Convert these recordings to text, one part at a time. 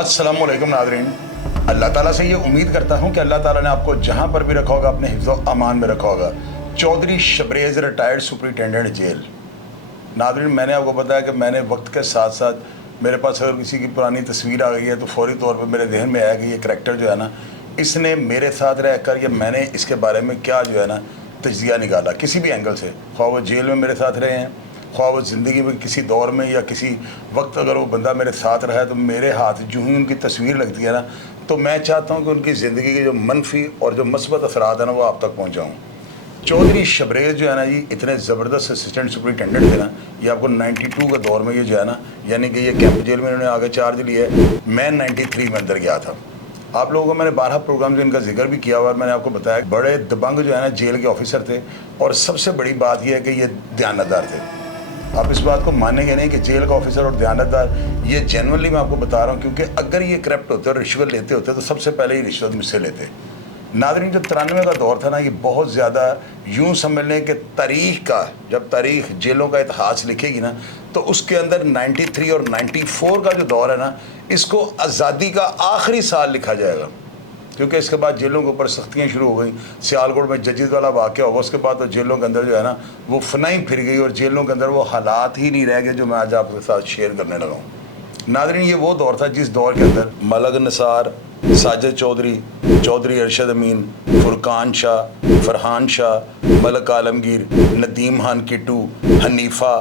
अस्सलामु अलैकुम नाज़रीन। अल्लाह ताला से ये उम्मीद करता हूँ कि अल्लाह ताला ने आपको जहाँ पर भी रखा होगा अपने हिफ्ज़ व अमान में रखा होगा। Chaudhry Shabrez retired superintendent jail. नाज़रीन, मैंने आपको बताया कि मैंने वक्त के साथ साथ मेरे पास अगर किसी की पुरानी तस्वीर आ गई है तो फ़ौरी तौर पर मेरे जहन में आया कि ये करैक्टर जो है ना, इसने मेरे साथ रह कर या मैंने इसके बारे में क्या जो है ना तजिया निकाला किसी भी एंगल से। ख्वाह वो जेल में मेरे साथ रहे हैं, ख्वाह वो ज़िंदगी में किसी दौर में या किसी वक्त अगर वो बंदा मेरे साथ रहा है तो मेरे हाथ जो ही उनकी तस्वीर लगती है ना, तो मैं चाहता हूँ कि उनकी ज़िंदगी के जो मनफी और जो मस्बत असरात है ना वो आप तक पहुँचाऊँ। चौधरी शबरेज़ जो है ना जी, इतने ज़बरदस्त असिस्टेंट सुपरिटेंडेंट थे ना, ये आपको 92 के दौर में ये जो है ना, यानी कि ये कैंप जेल में इन्होंने आगे चार्ज लिया है। मैं 93 में अंदर गया था। आप लोगों को मैंने 12 प्रोग्राम से इनका जिक्र भी किया हुआ और मैंने आपको बताया बड़े दबंग जो है ना जेल के ऑफिसर थे। और सबसे बड़ी बात यह है कि ये दयानतदार थे। आप इस बात को मानेंगे नहीं कि जेल का ऑफिसर और दयानतदार, ये जेनुअनली मैं आपको बता रहा हूँ, क्योंकि अगर ये करप्ट होते और रिश्वत लेते होते तो सबसे पहले ही रिश्वत मुझसे लेते। नाज़रीन, जब 93 का दौर था ना, ये बहुत ज़्यादा यूँ समझ लें कि तारीख़ का, जब तारीख़ जेलों का इतिहास लिखेगी ना, तो उसके अंदर 93 और 94 का जो दौर है ना, इसको आज़ादी का आखिरी साल लिखा जाएगा। क्योंकि इसके बाद जेलों के ऊपर सख्तियाँ शुरू हो गई। सियालकोट में जजिस वाला वाक़या होगा, उसके बाद तो जेलों के अंदर जो है ना वो फनाई फिर गई और जेलों के अंदर वो हालात ही नहीं रह गए जो मैं आज आपके साथ शेयर करने लगा हूँ। नाज़रीन, ये वो दौर था जिस दौर के अंदर मलक निसार, साजिद चौधरी, चौधरी अरशद अमीन, फुरकान शाह, फरहान शाह, मलक आलमगीर, नदीम खान किट्टू, हनीफा,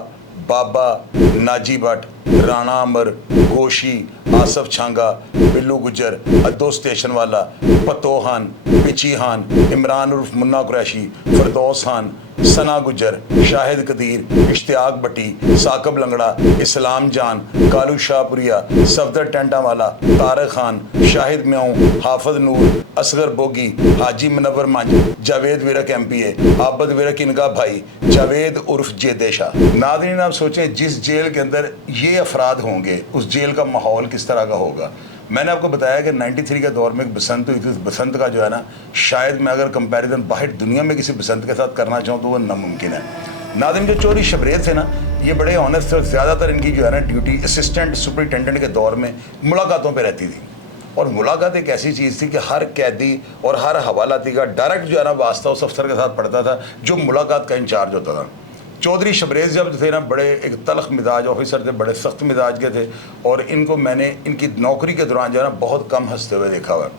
बाबा, नाजी भट्ट, राणा अमर, गोशी, आसफ छांगा, बिल्लू गुजर, अद्दो स्टेशन वाला, पतो खान, पिची खान, इमरान उर्फ मुन्ना कुरैशी, फरदौस खान, सना गुजर, शाहिद कदीर, इश्तियाक भट्टी, साकब लंगड़ा, इस्लाम जान, कालू शाहपुरिया, सफदर टेंटा वाला, तारक खान, शाहिद म्याऊं, हाफिज नूर, असगर बोगी, हाजी मुनव्वर मंज, जावेद विरक MPA, आबद विरक इनका भाई, जावेद उर्फ जेदेशा। नाज़रीन, आप सोचें जिस जेल के अंदर ये अफराद होंगे उस जेल का माहौल किस तरह का होगा। मैंने आपको बताया कि 93 के दौर में एक बसंत हुई थी। उस बसंत का जो है ना, शायद मैं अगर कंपैरिजन बाहर दुनिया में किसी बसंत के साथ करना चाहूँ तो वो नामुमकिन है। नाज़रीन, जो चौधरी शबरेज़ थे ना, ये बड़े ऑनेस्ट थे। ज़्यादातर इनकी जो है ना ड्यूटी असिस्टेंट सुपरिटेंडेंट के दौर में मुलाकातों पर रहती थी। और मुलाकात एक ऐसी चीज़ थी कि हर कैदी और हर हवालाती का डायरेक्ट जो है ना वास्ता उस अफसर के साथ पड़ता था जो मुलाकात का इंचार्ज होता था। चौधरी शबरेज़ जब थे ना, बड़े एक तलख मिजाज ऑफिसर थे, बड़े सख्त मिजाज के थे। और इनको मैंने इनकी नौकरी के दौरान जो है ना बहुत कम हंसते हुए देखा हुआ।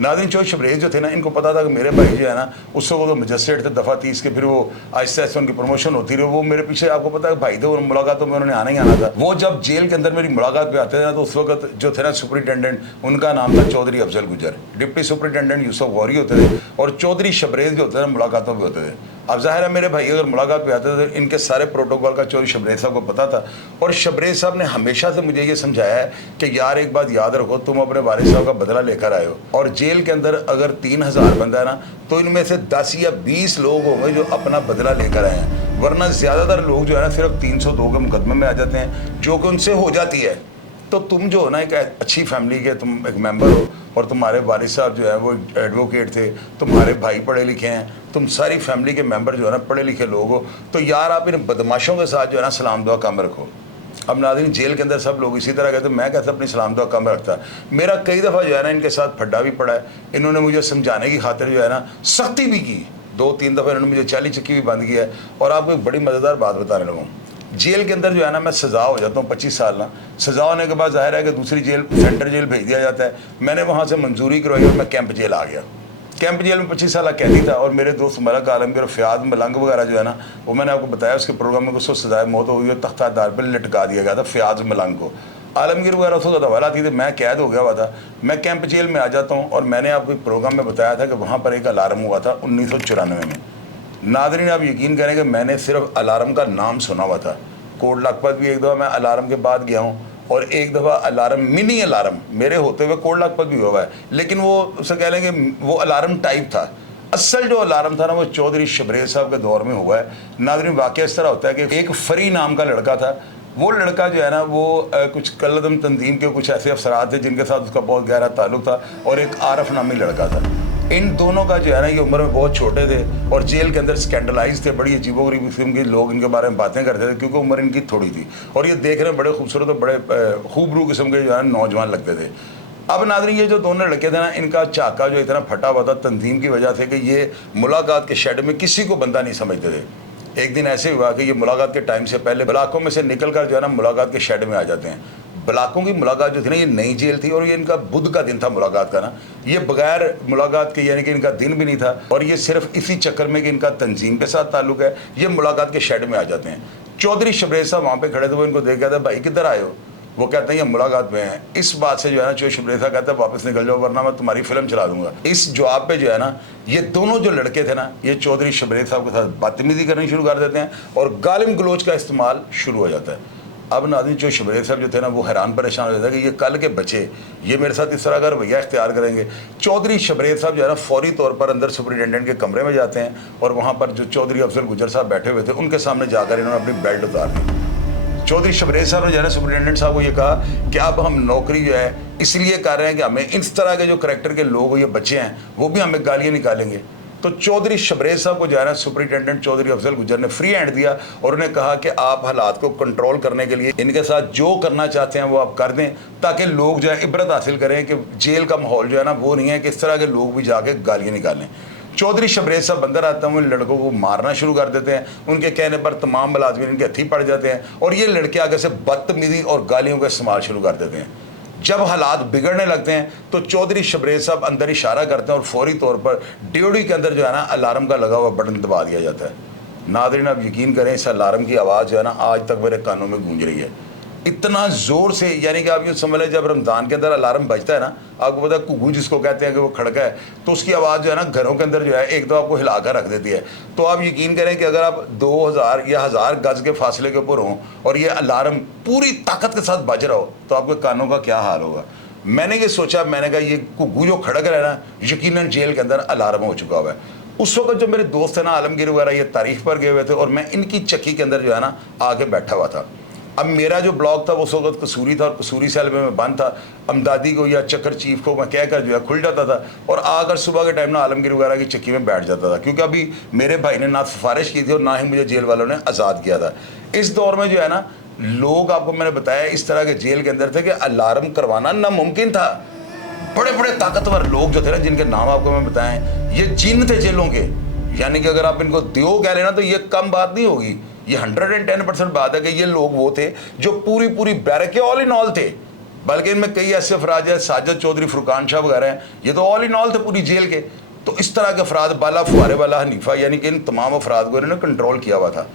नाज़रीन, चौधरी शबरेज़ जो थे ना, इनको पता था कि मेरे भाई जो है ना उससे वो तो मजिस्ट्रेट थे दफ़ा 30 के, फिर वो आहिस्ता आहिस्ता उनकी प्रमोशन होती रही। वो मेरे पीछे, आपको पता है, भाई थे और मुलाकातों में उन्होंने आना ही आना था। वो जब जेल के अंदर मेरी मुलाकात पे आते थे ना, तो उस वक्त जो थे ना सुपरिटेंडेंट, उनका नाम था चौधरी अफजल गुजर। डिप्टी सुपरिटेंडेंट यूसुफ गौरी होते थे और चौधरी शबरेज़ जो होते थे ना मुलाकातों पर होते थे। अब ज़ाहिर है मेरे भाई अगर मुलाकात पे आते थे तो इनके सारे प्रोटोकॉल का चौधरी शबरेज़ साहब को पता था। और शबरेज़ साहब ने हमेशा से मुझे ये समझाया है कि यार एक बात याद रखो, तुम अपने वालिद साहब का बदला लेकर आए हो। और जेल के अंदर अगर 3000 बंदा है ना, तो इनमें से 10 या 20 लोग होंगे जो अपना बदला लेकर आए हैं। वरना ज़्यादातर लोग जो है ना सिर्फ 302 के मुकदमे में आ जाते हैं, जो कि उनसे हो जाती है। तो तुम जो हो ना एक अच्छी फैमिली के तुम एक मेंबर हो और तुम्हारे वालिद साहब जो है वो एडवोकेट थे, तुम्हारे भाई पढ़े लिखे हैं, तुम सारी फैमिली के मेंबर जो है ना पढ़े लिखे लोग हो, तो यार आप इन बदमाशों के साथ जो है ना सलाम दुआ कम रखो। अब नाज़रीन, जेल के अंदर सब लोग इसी तरह कहते, मैं कैसे अपनी सलाम दुआ कम रखता। मेरा कई दफ़ा जो है ना इनके साथ फड्डा भी पड़ा है। इन्होंने मुझे समझाने की खातिर जो है ना सख्ती भी की। 2-3 दफ़ा इन्होंने मुझे चाली चक्की भी बंद किया है। और आपको एक बड़ी मज़ेदार बात बताने लगा हूँ। जेल के अंदर जो है ना मैं सज़ा हो जाता हूँ 25 साल ना। सज़ा होने के बाद ज़ाहिर है कि दूसरी जेल, सेंटर जेल भेज दिया जाता है। मैंने वहाँ से मंजूरी करवाई और मैं कैंप जेल आ गया। कैंप जेल में 25 साल कैदी था। और मेरे दोस्त मलक आलमगीर और फ़याज़ मलंग वगैरह जो है ना, वो मैंने आपको बताया उसके प्रोग्राम में उसको सजाए मौत हुई और तख्तादार पर लटका दिया गया था फ़याज़ मलंग को। आलमगीर वगैरह उसको हवाला थी, तो मैं कैद हो गया हुआ था। मैं कैंप जेल में आ जाता हूँ और मैंने आपको एक प्रोग्राम में बताया था कि वहाँ पर एक अलार्म हुआ था 1994 में। नाज़रीन, आप यकीन करें कि मैंने सिर्फ अलार्म का नाम सुना हुआ था। कोट लखपत भी एक दफ़ा मैं अलार्म के बाद गया हूँ और एक दफ़ा अलार्म, मिनी अलार्म मेरे होते हुए कोट लखपत भी हुआ है, लेकिन वो उसे कह लें कि वो अलार्म टाइप था। असल जो अलार्म था ना वो चौधरी शबरेज़ साहब के दौर में हुआ है। नाज़रीन, वाक़या इस तरह होता है कि एक फ़री नाम का लड़का था। वो लड़का जो है ना वो कुछ कलदम तंजीम के कुछ ऐसे अफसरात थे जिनके साथ उसका बहुत गहरा ताल्लुक़ था, और एक आरफ नामी लड़का था। इन दोनों का जो है ना ये उम्र में बहुत छोटे थे और जेल के अंदर स्कैंडलाइज थे। बड़ी अजीबोगरीब किस्म के लोग इनके बारे में बातें करते थे क्योंकि उम्र इनकी थोड़ी थी। और ये देखने में बड़े खूबसूरत और बड़े खूबरू किस्म के जो है नौजवान लगते थे। अब नाज़रीन ये जो दोनों लड़के थे ना, इनका चाका जो इतना फटा हुआ था तंजीम की वजह से कि ये मुलाकात के शेड में किसी को बंदा नहीं समझते थे। एक दिन ऐसे हुआ कि ये मुलाकात के टाइम से पहले ब्लाकों में से निकल कर जो है ना मुलाकात के शेड में आ जाते हैं। ब्लाकों की मुलाकात जो थी ना, ये नई जेल थी और ये इनका बुध का दिन था मुलाकात का ना, ये बगैर मुलाकात के यानी कि इनका दिन भी नहीं था, और ये सिर्फ इसी चक्कर में कि इनका तंजीम के साथ ताल्लुक है, ये मुलाकात के शेड में आ जाते हैं। चौधरी शबरेज साहब वहाँ पे खड़े थे, वो इनको देख गया था, भाई किधर आए हो? वो कहते हैं ये मुलाकात में हैं। इस बात से जो है ना चौधरी शबरेज साहब कहते हैं वापस निकल जाओ वरना मैं तुम्हारी फिल्म चला दूंगा। इस जवाब पे जो है ना ये दोनों जो लड़के थे ना, ये चौधरी शबरेज साहब के साथ बदतमीजी करनी शुरू कर देते हैं और गालिम गलोच का इस्तेमाल शुरू हो जाता है। अब नाज़रीन जो शबरेज साहब जो थे ना वो हैरान परेशान हो जाता है कि ये कल के बच्चे ये मेरे साथ इस तरह का रवैया इख्तियार करेंगे। चौधरी शबरेज साहब जो है ना फौरी तौर पर अंदर सुपरिटेंडेंट के कमरे में जाते हैं और वहाँ पर जो चौधरी अफजल गुजर साहब बैठे हुए थे उनके सामने जाकर इन्होंने अपनी बेल्ट उतार दी। चौधरी शबरेज साहब ने जो है ना सुपरिटेंडेंट साहब को ये कहा कि अब हम नौकरी जो है इसलिए कर रहे हैं कि हमें इस तरह के जो करैक्टर के लोग ये बच्चे हैं वो भी हमें गालियाँ निकालेंगे। तो चौधरी शबरेज साहब को जो है ना सुपरिटेंडेंट चौधरी अफजल गुजर ने फ्री हैंड दिया और उन्हें कहा कि आप हालात को कंट्रोल करने के लिए इनके साथ जो करना चाहते हैं वो आप कर दें, ताकि लोग जो है इबरत हासिल करें कि जेल का माहौल जो है ना वो नहीं है कि इस तरह के लोग भी जाके गालियाँ निकालें। चौधरी शबरेज साहब अंदर आते हैं, उन लड़कों को मारना शुरू कर देते हैं, उनके कहने पर तमाम मुलाजिमीन इनके हथी पड़ जाते हैं और ये लड़के आगे से बदतमीजी और गालियों का इस्तेमाल शुरू कर देते हैं। जब हालात बिगड़ने लगते हैं तो चौधरी शबरेज साहब अंदर इशारा करते हैं और फौरी तौर पर ड्यूटी के अंदर जो है ना अलार्म का लगा हुआ बटन दबा दिया जाता है। नाज़रीन आप यकीन करें इस अलार्म की आवाज़ जो है ना आज तक मेरे कानों में गूंज रही है, इतना ज़ोर से, यानी कि आप ये समझ लें जब रमज़ान के अंदर अलार्म बजता है ना, आपको पता है कुगू जिसको कहते हैं कि वो खड़का है, तो उसकी आवाज़ जो है ना घरों के अंदर जो है एक दो आपको हिला कर रख देती है। तो आप यकीन करें कि अगर आप 2000 या 1000 गज के फासले के ऊपर हों और ये अलार्म पूरी ताकत के साथ बज रहा हो तो आपके कानों का क्या हाल होगा। मैंने ये सोचा, मैंने कहा ये कुगू जो खड़क रहा है ना यकीनन जेल के अंदर अलार्म हो चुका हुआ है। उस वक्त जो मेरे दोस्त है ना आलमगीर वगैरह ये तारीफ पर गए हुए थे और मैं इनकी चक्की के अंदर जो है ना आगे बैठा हुआ था। अब मेरा जो ब्लॉक था वो उस वक्त कसूरी था और कसूरी सेल में मैं बंद था। अमदादी को या चक्कर चीफ को मैं कहकर जो है खुल जाता था और आकर सुबह के टाइम ना आलमगीर वगैरह की चक्की में बैठ जाता था, क्योंकि अभी मेरे भाई ने ना सिफारिश की थी और ना ही मुझे जेल वालों ने आज़ाद किया था। इस दौर में जो है ना लोग, आपको मैंने बताया, इस तरह के जेल के अंदर थे कि अलार्म करवाना नामुमकिन था। बड़े बड़े ताकतवर लोग जो थे ना जिनके नाम आपको मैं बताएं, ये जिन थे जेलों के, यानी कि अगर आप इनको दियो कह लेना तो ये कम बात नहीं होगी, ये 110% बात है कि ये लोग वो थे जो पूरी पूरी बैरक के ऑल इन ऑल थे। बल्कि इनमें कई ऐसे अफराज हैं, साजिद चौधरी, फुरकान शाह वगैरह हैं, ये तो ऑल इन ऑल थे पूरी जेल के। तो इस तरह के अफराद, बाला फुआरे वाला हनीफा, यानी कि इन तमाम अफराद को इन्होंने कंट्रोल किया हुआ था।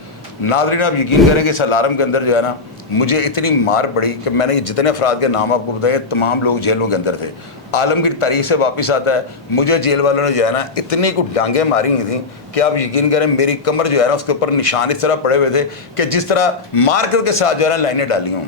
नाज़रीन आप यकीन करें कि इस अलार्म के अंदर जो है ना मुझे इतनी मार पड़ी कि मैंने जितने अफराद के नाम आपको बताए तमाम लोग जेलों के अंदर थे। आलमगीर तारीख से वापस आता है, मुझे जेल वालों ने जो है ना इतनी कुछ डांगें मारी हुई थी कि आप यकीन करें मेरी कमर जो है ना उसके ऊपर निशान इस तरह पड़े हुए थे कि जिस तरह मार्कर के साथ जो है ना लाइनें डाली हूँ।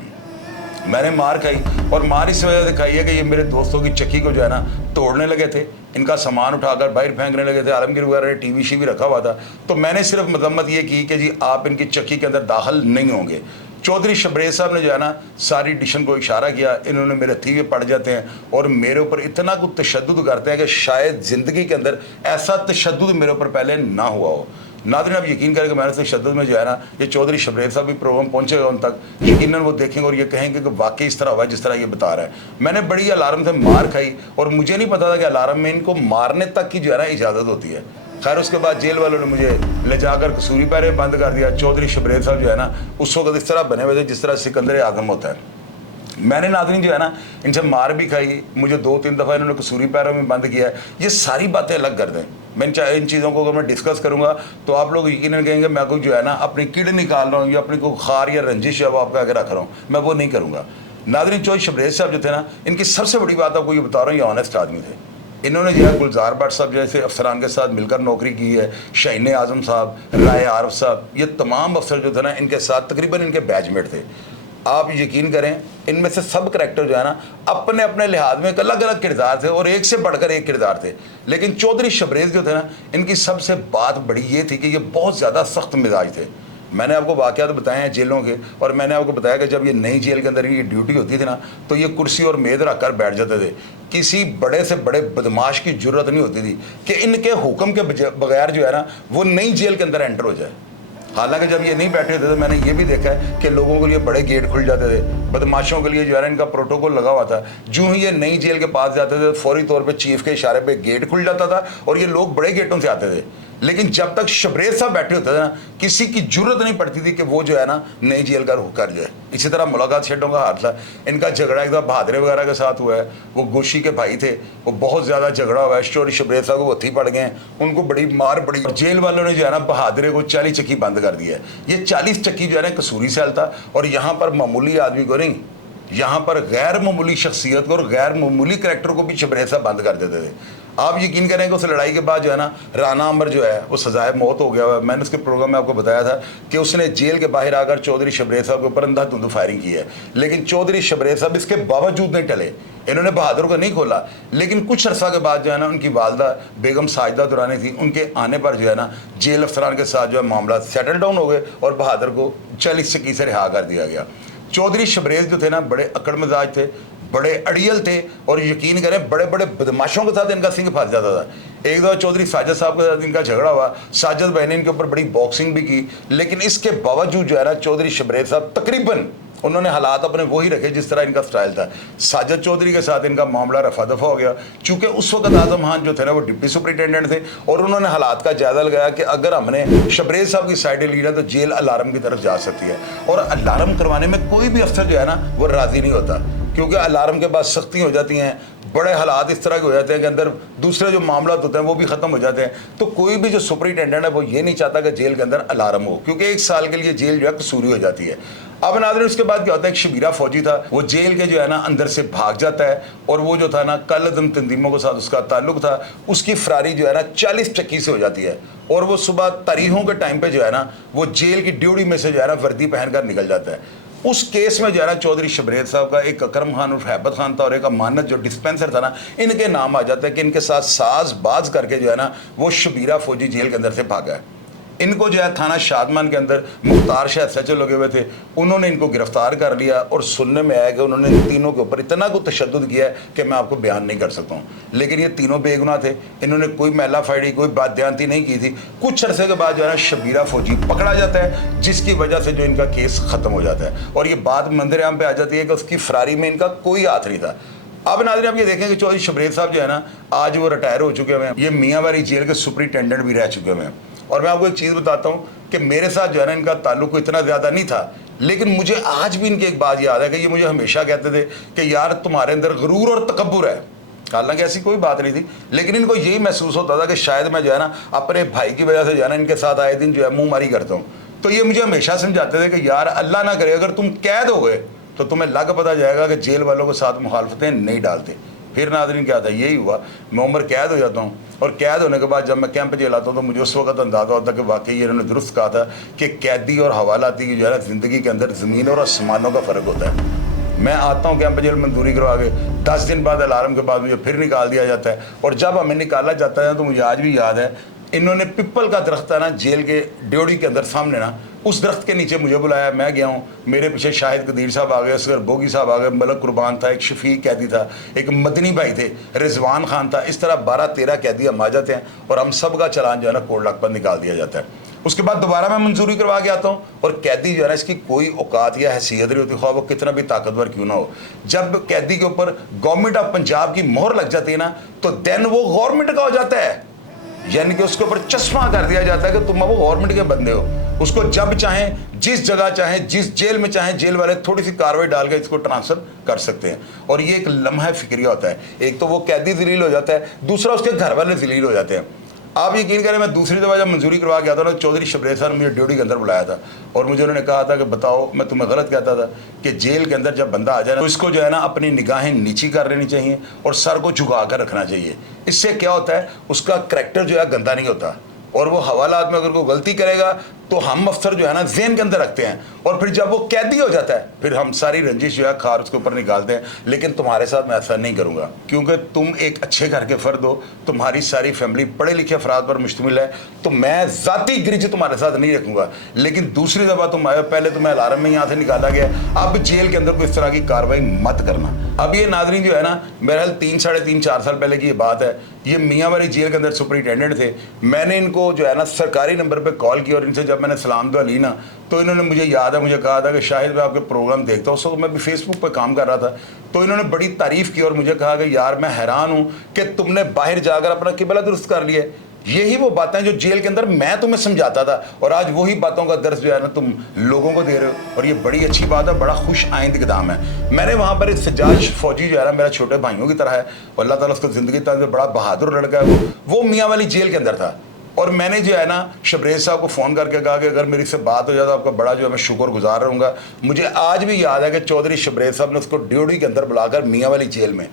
मैंने मार खाई और मार इस वजह से खाई है कि ये मेरे दोस्तों की चक्की को जो है ना तोड़ने लगे थे, इनका सामान उठाकर बाहर फेंकने लगे थे। आलमगीर वगैरह ने टीवी शी भी रखा हुआ था, तो मैंने सिर्फ मजम्मत ये की कि जी आप इनकी चक्की के अंदर दाखिल नहीं होंगे। चौधरी शबरेज साहब ने जो है ना सारी डिशन को इशारा किया, इन्होंने मेरे थीवे पड़ जाते हैं और मेरे ऊपर इतना कुछ तशद्दुद करते हैं कि शायद ज़िंदगी के अंदर ऐसा तशद्दुद मेरे ऊपर पहले ना हुआ हो। नाज़रीन आप यकीन करें कि मैंने तशद्दुद में जो है ना ये चौधरी शबरेज साहब भी प्रोग्राम पहुँचेगा उन तक, यकीनन वो देखेंगे और ये कहेंगे कि वाकई इस तरह हुआ जिस तरह ये बता रहा है। मैंने बड़ी अलार्म से मार खाई और मुझे नहीं पता था कि अलार्म में इनको मारने तक की जो है ना इजाज़त होती है। खैर उसके बाद जेल वालों ने मुझे ले जाकर कसूरी पैरे बंद कर दिया। चौधरी शबरेज साहब जो है ना उस वक्त इस तरह बने हुए थे जिस तरह सिकंदर आजम होता है। मैंने नाज़रीन जो है ना इनसे मार भी खाई, मुझे 2-3 दफ़ा इन्होंने कसूरी पैरों में बंद किया है। ये सारी बातें अलग कर दें, मैं इन चीज़ों को अगर मैं डिस्कस करूँगा तो आप लोग यकीनन कहेंगे मैं कोई जो है ना अपनी किड निकाल रहा हूँ या अपनी कोई खार या रंजिश है वो आपका आगे रख रहा हूँ, मैं वो नहीं करूँगा। नाज़रीन चौधरी शबरेज साहब जो थे ना इनकी सबसे बड़ी बात आपको ये बता रहा हूँ, ये ऑनेस्ट आदमी थे। इन्होंने जो है गुलजार भट्ट साहब जैसे अफसरान के साथ मिलकर नौकरी की है, शाहीन आज़म साहब, राय आरफ साहब, ये तमाम अफसर जो थे ना इनके साथ तकरीबन इनके बैचमेट थे। आप यकीन करें इनमें से सब करैक्टर जो है ना अपने अपने लिहाज में एक अलग अलग किरदार थे और एक से बढ़कर एक किरदार थे। लेकिन चौधरी शबरेज जो थे ना इनकी सबसे बात बड़ी ये थी कि ये बहुत ज़्यादा सख्त मिजाज थे। मैंने आपको वाक़यात बताए हैं जेलों के, और मैंने आपको बताया कि जब ये नई जेल के अंदर ये ड्यूटी होती थी ना तो ये कुर्सी और मेज़ रख कर बैठ जाते थे। किसी बड़े से बड़े बदमाश की ज़रूरत नहीं होती थी कि इनके हुक्म के बगैर जो है ना वो नई जेल के अंदर एंटर हो जाए। हालांकि जब ये नहीं बैठे थे तो मैंने ये भी देखा है कि लोगों के लिए बड़े गेट खुल जाते थे, बदमाशों के लिए जो है ना इनका प्रोटोकॉल लगा हुआ था। जो ही ये नई जेल के पास जाते थे फौरी तौर पे चीफ के इशारे पे गेट खुल जाता था और ये लोग बड़े गेटों से आते थे। लेकिन जब तक शबरेज साहब बैठे होते थे ना, किसी की जरूरत नहीं पड़ती थी कि वो जो है ना नई जेल का रुख कर जाए। इसी तरह मुलाकात शेठों का हाथ था, इनका झगड़ा एक दफा बहादरे वगैरह के साथ हुआ है, वो गोशी के भाई थे, वो बहुत ज़्यादा झगड़ा हुआ है, स्टोरी शबरेज साहब को हथी पड़ गए हैं, उनको बड़ी मार पड़ी। जेल वालों ने जो है ना बहादरे को 40 चक्की बंद कर दिया है। ये 40 चक्की जो है ना कसूरी सेल था, और यहाँ पर मामूली आदमी को नहीं, यहाँ पर गैर मामूली शख्सियत को और गैर मामूली करैक्टर को भी शबरेज साहब बंद कर देते थे। आप यकीन करें कि उस लड़ाई के बाद जो है ना राना अमर जो है वो सजाए मौत हो गया हुआ है। मैंने उसके प्रोग्राम में आपको बताया था कि उसने जेल के बाहर आकर चौधरी शबरेज साहब के ऊपर अंधाधुंध फायरिंग की है, लेकिन चौधरी शबरेज साहब इसके बावजूद नहीं टले। इन्होंने बहादुर को नहीं खोला, लेकिन कुछ अरसा के बाद जो है ना उनकी वालदा बेगम साजिदा दुरानी थी, उनके आने पर जो है ना जेल अफसरान के साथ जो है मामला सेटल डाउन हो गए और बहादुर को 40 चक्की से रिहा कर दिया गया। चौधरी शबरेज जो थे ना बड़े अकड़ मिजाज थे, बड़े अड़ियल थे, और यकीन करें बड़े बड़े बदमाशों के साथ इनका सिंह फंस जाता था। एक दफ़ा चौधरी साजिद साहब के साथ इनका झगड़ा हुआ, साजिद भाई ने इनके ऊपर बड़ी बॉक्सिंग भी की, लेकिन इसके बावजूद जो है ना चौधरी शबरेज साहब तकरीबन उन्होंने हालात अपने वही रखे जिस तरह इनका स्टाइल था। साजिद चौधरी के साथ इनका मामला रफा दफा हो गया, चूँकि उस वक्त आजम खान जो थे ना वो डिप्टी सुपरिटेंडेंट थे, और उन्होंने हालात का जायजा लगाया कि अगर हमने शबरेज साहब की साइड ली ना तो जेल अलार्म की तरफ जा सकती है। और अलार्म करवाने में कोई भी अफसर जो है ना वो राज़ी नहीं होता, क्योंकि अलार्म के बाद सख्ती हो जाती हैं, बड़े हालात इस तरह के हो जाते हैं कि अंदर दूसरे जो मामला होते हैं वो भी ख़त्म हो जाते हैं। तो कोई भी जो सुपरिटेंडेंट है वो ये नहीं चाहता कि जेल के अंदर अलार्म हो, क्योंकि 1 साल के लिए जेल जो है कसूरी हो जाती है। अब नाज़रीन उसके बाद क्या होता है, एक शबीरा फौजी था, वो जेल के जो है ना अंदर से भाग जाता है, और वो जो था ना कल अदम तंजीमों के साथ उसका ताल्लुक था, उसकी फरारी जो है ना 40 चक्की से हो जाती है, और वो सुबह तारीखों के टाइम पे जो है ना वो जेल की ड्यूटी में से जो है ना वर्दी पहनकर निकल जाता है। उस केस में जो है ना चौधरी शबरेज साहब का एक अकरम खान और हैबत खान था, और एक अमानत जो डिस्पेंसर था ना, इनके नाम आ जाता है कि इनके साथ साज बाज करके जो है ना वो शबीरा फौजी जेल के अंदर से भागा है। इनको जो है थाना शादमान के अंदर मुख्तार शाह SHO लगे हुए थे, उन्होंने इनको गिरफ्तार कर लिया, और सुनने में आया कि उन्होंने इन तीनों के ऊपर इतना को तशद्दुद किया है कि मैं आपको बयान नहीं कर सकता हूँ। लेकिन ये तीनों बेगुनाह थे, इन्होंने कोई महिला फायड़ी कोई बददियानती नहीं की थी। कुछ अरसे के बाद जो है ना शबीरा फौजी पकड़ा जाता है, जिसकी वजह से जो इनका केस ख़त्म हो जाता है, और ये बात मंजर आम पे आ जाती है कि उसकी फरारी में इनका कोई हाथ नहीं था। अब नाज़रीन आप ये देखें कि चौधरी शबरेज साहब जो है ना आज वो रिटायर हो चुके हैं, ये मियांवारी जेल के सुपरिटेंडेंट भी रह चुके हैं। और मैं आपको एक चीज़ बताता हूँ कि मेरे साथ जो है ना इनका ताल्लुक इतना ज़्यादा नहीं था, लेकिन मुझे आज भी इनकी एक बात याद है कि ये मुझे हमेशा कहते थे कि यार तुम्हारे अंदर गुरूर और तकब्बुर है। हालांकि ऐसी कोई बात नहीं थी, लेकिन इनको यही महसूस होता था कि शायद मैं जो है ना अपने भाई की वजह से जो है ना इनके साथ आए दिन जो है मुँह मारी करता हूँ। तो ये मुझे हमेशा समझाते थे कि यार अल्लाह ना करे अगर तुम कैद हो गए तो तुम्हें लग पता जाएगा कि जेल वालों के साथ मुखालफतें नहीं डालते। फिर नाज़रीन क्या था, यही हुआ, मैं उम्र कैद हो जाता हूँ, और कैद होने के बाद जब मैं कैंप जेल आता हूँ तो मुझे उस वक्त अंदाज़ा होता है कि वाकई इन्होंने दुरुस्त कहा था कि कैदी और हवालाती की जो है ना ज़िंदगी के अंदर ज़मीन और आसमानों का फ़र्क होता है। मैं आता हूँ कैंप जेल मंजूरी करवा के, 10 दिन बाद अलार्म के बाद मुझे फिर निकाल दिया जाता है, और जब हमें निकाला जाता है तो मुझे आज भी याद है, इन्होंने पिपल का दरख्त है ना जेल के ड्योड़ी के अंदर सामने ना, उस दरख्त के नीचे मुझे बुलाया, मैं गया हूँ, मेरे पीछे शाहिद कदीर साहब आ गए, असगर बोगी साहब आ गए, मलक कुर्बान था, एक शफीक कैदी था, एक मदनी भाई थे, रिजवान खान था, इस तरह 12-13 कैदी हम आ जाते हैं, और हम सब का चलान जो है ना कोर्ट लाख पर निकाल दिया जाता है। उसके बाद दोबारा मैं मंजूरी करवा के आता हूँ, और कैदी जो है ना इसकी कोई औकात या हैसियत नहीं होती, ख्वाह वो कितना भी ताकतवर क्यों ना हो। जब कैदी के ऊपर गवर्नमेंट ऑफ पंजाब की मोहर लग जाती है ना, तो देन वो गवर्नमेंट का हो जाता है, यानी कि उसके ऊपर चश्मा कर दिया जाता है कि तुम अब गवर्नमेंट के बंदे हो। उसको जब चाहें, जिस जगह चाहें, जिस जेल में चाहें, जेल वाले थोड़ी सी कार्रवाई डाल के इसको ट्रांसफर कर सकते हैं। और ये एक लम्हा फिक्रिया होता है, एक तो वो कैदी जलील हो जाता है, दूसरा उसके घर वाले जलील हो जाते हैं। आप यकीन करें, मैं दूसरी दफ़ा जब मंजूरी करवा के आता था, चौधरी शबरेज साहब ने मुझे ड्यूटी के अंदर बुलाया था, और मुझे उन्होंने कहा था कि बताओ, मैं तुम्हें गलत कहता था कि जेल के अंदर जब बंदा आ जाए तो इसको जो है ना अपनी निगाहें नीची कर लेनी चाहिए और सर को झुका कर रखना चाहिए। इससे क्या होता है, उसका करैक्टर जो है गंदा नहीं होता, और वो हवालात में अगर कोई गलती करेगा तो हम अफसर जो है ना ज़हन के अंदर रखते हैं, और फिर जब वो कैदी हो जाता है फिर हम सारी रंजिश जो है खार उसके ऊपर निकालते हैं। लेकिन तुम्हारे साथ मैं ऐसा नहीं करूँगा, क्योंकि तुम एक अच्छे घर के फ़र्द हो, तुम्हारी सारी फैमिली पढ़े लिखे अफराद पर मुश्तमिल है, तो मैं ज़ाती गिरज तुम्हारे साथ नहीं रखूँगा। लेकिन दूसरी दफ़ा तुम आए, पहले तुम्हें अलार्म में यहाँ से निकाला गया, अब जेल के अंदर कोई इस तरह की कार्रवाई मत करना। अब ये नाज़रीन जो है ना, मेरे ख्याल 3, साढ़े 3, 4 साल पहले की ये बात है। ये मियांवारी जेल के अंदर सुपरिटेंडेंट थे, मैंने इनको जो है ना सरकारी नंबर पर कॉल की, और इनसे जब जब मैंने सलाम दुआ ली ना, तो इन्होंने मुझे याद है, मुझे कहा था कि शाहिद मैं आपके प्रोग्राम देखता हूँ। उस वक्त मैं भी फेसबुक पर काम कर रहा था, तो इन्होंने बड़ी तारीफ़ की और मुझे कहा कि यार मैं हैरान हूँ कि तुमने बाहर जाकर अपना किबला दुरुस्त कर लिया है। यही वो बातें जो जेल के अंदर मैं तुम्हें समझाता था, और आज वही बातों का दर्ज जो है ना तुम लोगों को दे रहे हो, और ये बड़ी अच्छी बात है, बड़ा खुश आइंद इक़दाम है। मैंने वहाँ पर एक सज्जाद फौजी जो है ना, मेरा छोटे भाइयों की तरह है, और अल्लाह ताला उसको ज़िंदगी तक बड़ा बहादुर लड़का है वो मियाँ वाली जेल के अंदर था। और मैंने जो है ना शबरेज साहब को फ़ोन करके कहा कि अगर मेरी से बात हो जाए तो आपका बड़ा जो है मैं शुक्रगुजार रहूँगा। मुझे आज भी याद है कि चौधरी शबरेज साहब ने उसको ड्यूटी के अंदर बुलाकर मियाँ वाली जेल में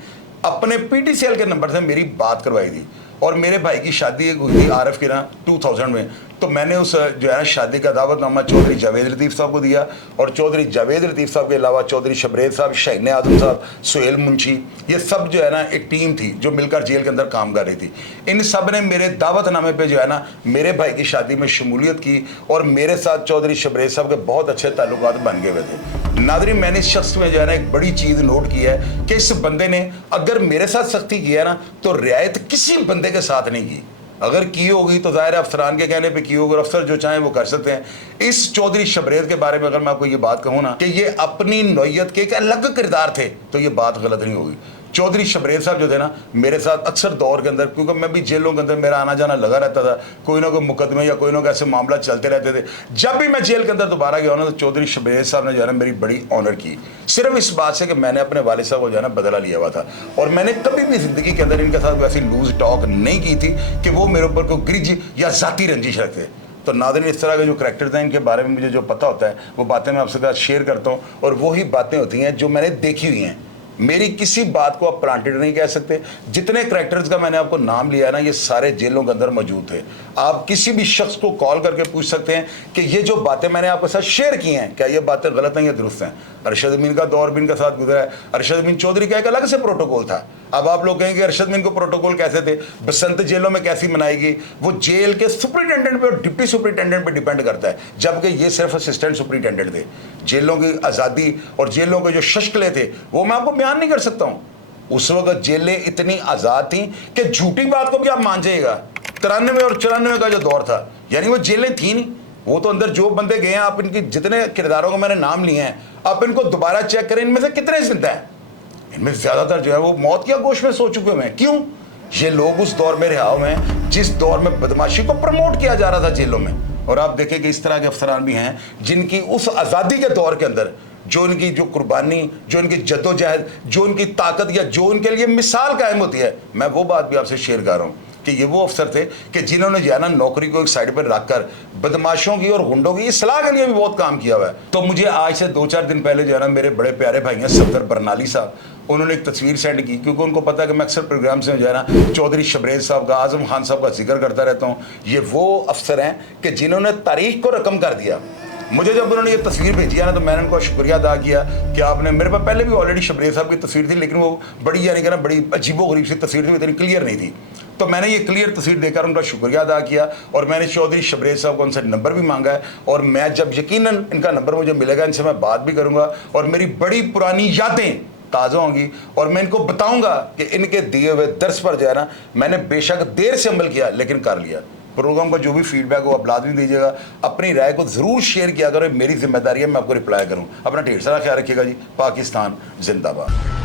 अपने PTCL के नंबर से मेरी बात करवाई थी। और मेरे भाई की शादी एक हुई थी आरफ की ना 2000 में, तो मैंने उस जो है ना शादी का दावतनामा चौधरी जावेद लतीफ़ साहब को दिया, और चौधरी जावेद लतीफ़ साहब के अलावा चौधरी शबरेज साहब, शाहीन आज़म साहब, सुहेल मुंशी, ये सब जो है ना एक टीम थी जो मिलकर जेल के अंदर काम कर रही थी। इन सब ने मेरे दावतनामे पे जो है ना मेरे भाई की शादी में शमूलियत की, और मेरे साथ चौधरी शबरेज साहब के बहुत अच्छे ताल्लुकात बन गए हुए थे। नाज़रीन, मैंने इस शख्स में जो है ना एक बड़ी चीज़ नोट की है कि इस बंदे ने अगर मेरे साथ सख्ती की है ना, तो रियायत किसी बंदे के साथ नहीं की। अगर की होगी तो ज़ाहिर अफसरान के कहने पे की होगी, और अफसर जो चाहें वो कर सकते हैं। इस चौधरी शबरेज के बारे में अगर मैं आपको ये बात कहूँ ना कि ये अपनी नौयत के एक अलग किरदार थे, तो ये बात गलत नहीं होगी। चौधरी शबरेज साहब जो थे ना मेरे साथ अक्सर दौर के अंदर, क्योंकि मैं भी जेलों के अंदर मेरा आना जाना लगा रहता था, कोई ना कोई मुकदमे या कोई ना कोई ऐसे मामला चलते रहते थे। जब भी मैं जेल के अंदर दोबारा गया ना, तो चौधरी शबरेज साहब ने जो है ना मेरी बड़ी ऑनर की, सिर्फ इस बात से कि मैंने अपने वालिद साहब को जो है ना बदला लिया हुआ था, और मैंने कभी भी ज़िंदगी के अंदर इनके साथ वैसी लूज टॉक नहीं की थी कि वो मेरे ऊपर कोई ग्रिज या ज़ाती रंजिश रखते। तो नाज़रीन, इस तरह के जो करैक्टर्स हैं इनके बारे में मुझे जो पता होता है वो बातें मैं आपसे साथ शेयर करता हूँ, और वही बातें होती हैं जो मैंने देखी हुई हैं। मेरी किसी बात को आप प्लांटेड नहीं कह सकते। जितने करैक्टर्स का मैंने आपको नाम लिया है ना, ये सारे जेलों के अंदर मौजूद थे। आप किसी भी शख्स को कॉल करके पूछ सकते हैं कि ये जो बातें मैंने आपके साथ शेयर की हैं, क्या ये बातें गलत हैं या दुरुस्त हैं। अरशद अमीन का दौर भी इनके साथ गुजरा है। अरशद अमीन चौधरी का एक अलग से प्रोटोकॉल था। अब आप लोग कहेंगे अरशद अमीन को प्रोटोकॉल कैसे थे, बसंत जेलों में कैसी मनाएगी, वो जेल के सुपरिटेंडेंट पे और डिप्टी सुपरिटेंडेंट पे डिपेंड करता है, जबकि ये सिर्फ असिस्टेंट सुपरिटेंडेंट थे। जेलों की आज़ादी और जेलों के जो शश्कले थे वो मैं आपको बयान नहीं कर सकता हूँ। उस वक्त जेलें इतनी आज़ाद थी कि झूठी बात को भी आप मान जाइएगा। 93 और 94 का जो दौर था, यानी वो जेलें थी नहीं, वो तो अंदर जो बंदे गए हैं, आप इनकी जितने किरदारों को मैंने नाम लिए हैं, आप इनको दोबारा चेक करें, इनमें से कितने जिंदा हैं। इनमें ज़्यादातर जो है वो मौत की आगोश में सो चुके हुए हैं। क्यों? ये लोग उस दौर में रिहा हुए हैं जिस दौर में बदमाशी को प्रमोट किया जा रहा था जेलों में। और आप देखें कि इस तरह के अफसरान भी हैं जिनकी उस आज़ादी के दौर के अंदर जो इनकी जो कुर्बानी, जो इनकी जद्दोजहद, जो इनकी ताकत या जो इनके लिए मिसाल कायम होती है, मैं वो बात भी आपसे शेयर कर रहा हूँ कि ये वो अफसर थे कि जिन्होंने जो है ना नौकरी को एक साइड पर रखकर बदमाशों की और गुंडों की इस्लाह के लिए भी बहुत काम किया हुआ है। तो मुझे आज से 2-4 दिन पहले जो है ना मेरे बड़े प्यारे भाई हैं सफदर बरनाली साहब, उन्होंने एक तस्वीर सेंड की, क्योंकि उनको पता है कि मैं अक्सर प्रोग्राम से जो है ना चौधरी शबरेज साहब का, आज़म खान साहब का जिक्र करता रहता हूँ। ये वो अफसर हैं कि जिन्होंने तारीख को रकम कर दिया। मुझे जब उन्होंने ये तस्वीर भेजी है ना, तो मैंने उनको शुक्रिया अदा किया कि आपने, मेरे पास पहले भी ऑलरेडी शबरेज साहब की तस्वीर थी, लेकिन वो बड़ी यानी कि ना बड़ी अजीबोगरीब सी तस्वीर थी, इतनी क्लियर नहीं थी। तो मैंने ये क्लियर तस्वीर देकर उनका शुक्रिया अदा किया, और मैंने चौधरी शबरेज साहब को उनसे नंबर भी मांगा है, और मैं जब यकीनन इनका नंबर मुझे मिलेगा इनसे मैं बात भी करूँगा, और मेरी बड़ी पुरानी यादें ताज़ा होंगी, और मैं इनको बताऊंगा कि इनके दिए हुए दर्स पर जो है ना मैंने बेशक देर से अमल किया लेकिन कर लिया। प्रोग्राम का जो भी फीडबैक हो आप लाजमी दीजिएगा, अपनी राय को ज़रूर शेयर किया करो, मेरी जिम्मेदारी है मैं आपको रिप्लाई करूँ। अपना ढेर सारा ख्याल रखिएगा जी। पाकिस्तान जिंदाबाद।